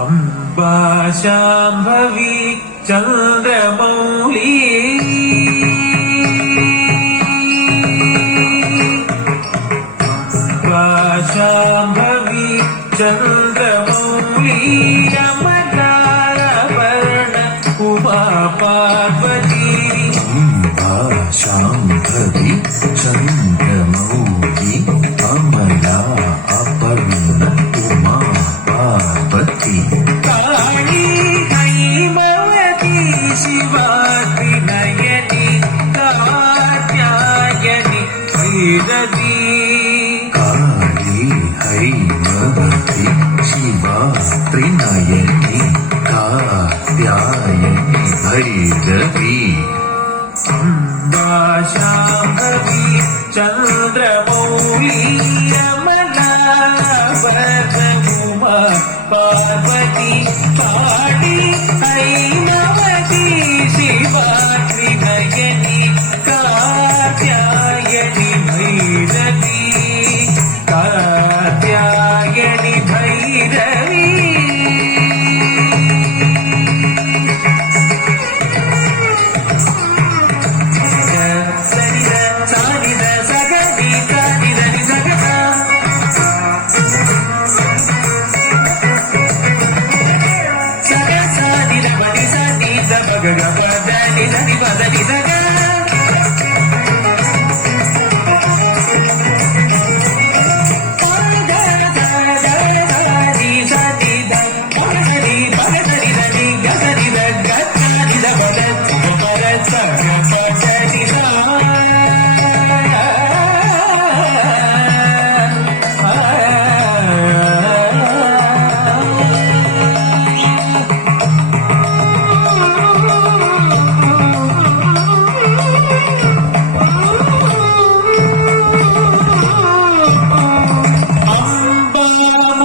अम्बा शाम्भवी चन्द्रमौली अम्बा शाम्भवी चन्द्रमौली अमलावर्ण उमा पार्वती अम्बा शाम्भवी चन्द्रमौली अमला अपर्ण उमा पार्वती काली हैमवती शिवात्रि नयनी कात्यायनी भैरवी काली हैमवती शिवा त्रिनयनी कात्यायनी भैरवी अम्बा शाम्भवी चन्द्रमौली अमलावर्ण उमा पार्वती काली हैमवती शिवात्रि नयनी कात्यायनी भैरवी कात्यायनी भैरवी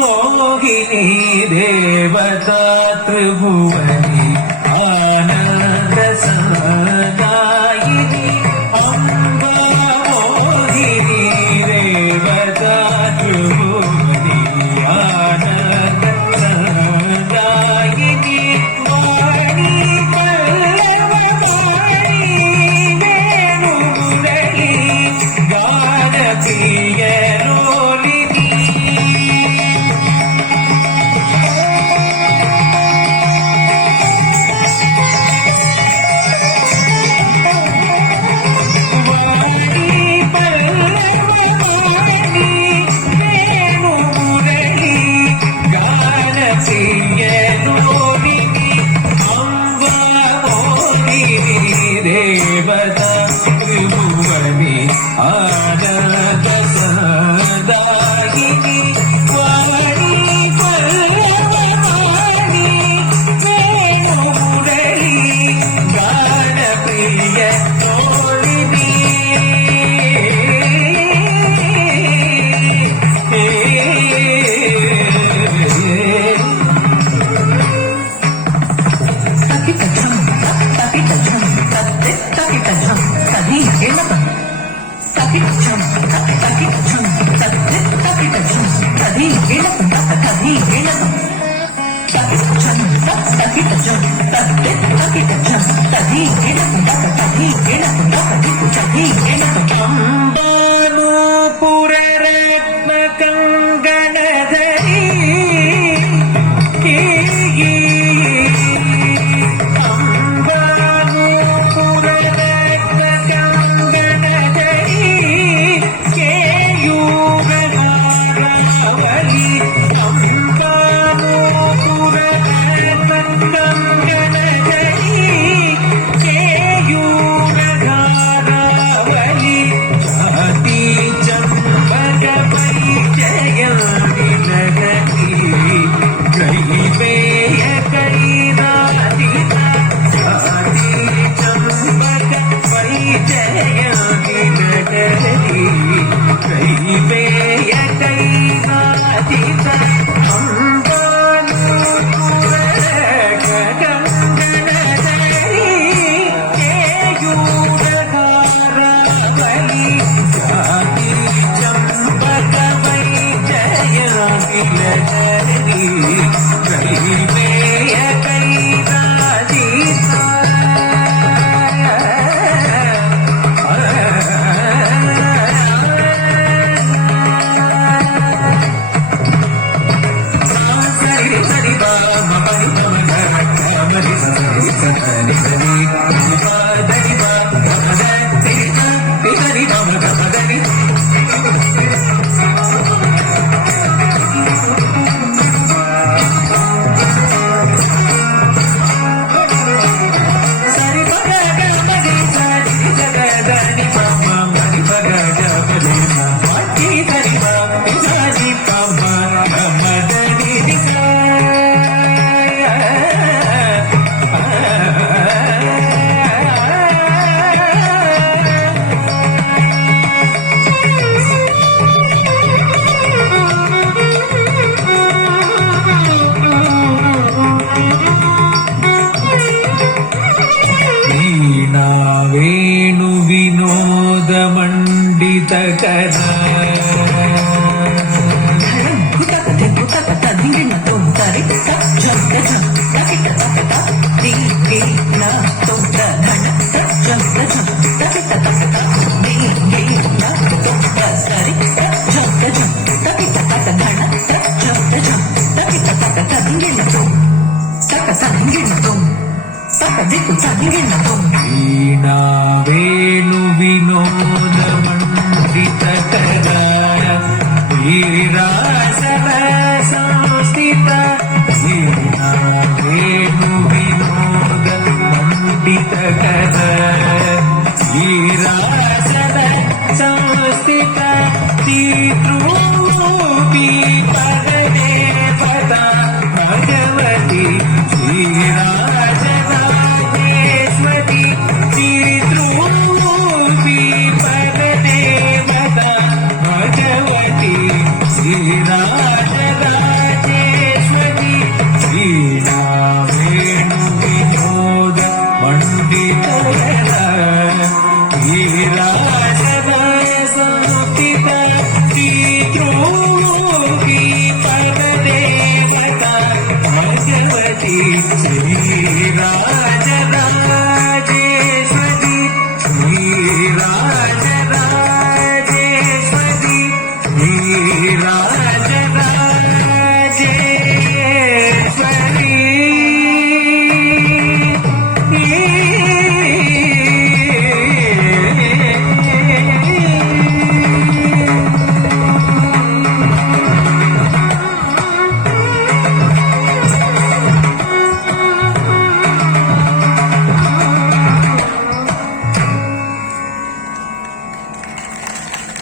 मोहिनी देवता त्रिभुवनी आनंद सदायिनी अम्बा मोहिनी देवता त्रिभुवनी आनंद सदायिनी वाणी पल्लववाणी वेणुमुरली गानप्रिय देवता त्रिभुवनी आनंद सदायिनी वाणी पल्लववाणी वेणुमुरली गानप्रिय नोलिनी अंबानूपुररत्न कंगणधरी अंबानूपुररत्न कंगणधरी केयूरहारवली अंबानूपुररत्न कंगणधरी केयूरहारवली जाति चंपक जयंती नगरी कैवेय कैरादिता जाति चंपक जयंती नगरी कैवेय कैरादिता कंगणधरी केयूरहारवली जाति चंपक जयंती नगरी ಮಂಡಿತ ಕರ ವೀಣಾವೇಣು ವಿನೋದ ಮಂಡಿತ ಕರ ವೀರಾಸನ ಸಂಸ್ಥಿತ ವೀಣಾವೇಣು ವಿನೋದ ಮಂಡಿತ ಕರ ವೀರಾಸನ ಸಂಸ್ಥಿತ ತೀರ್ಥ್ರೂ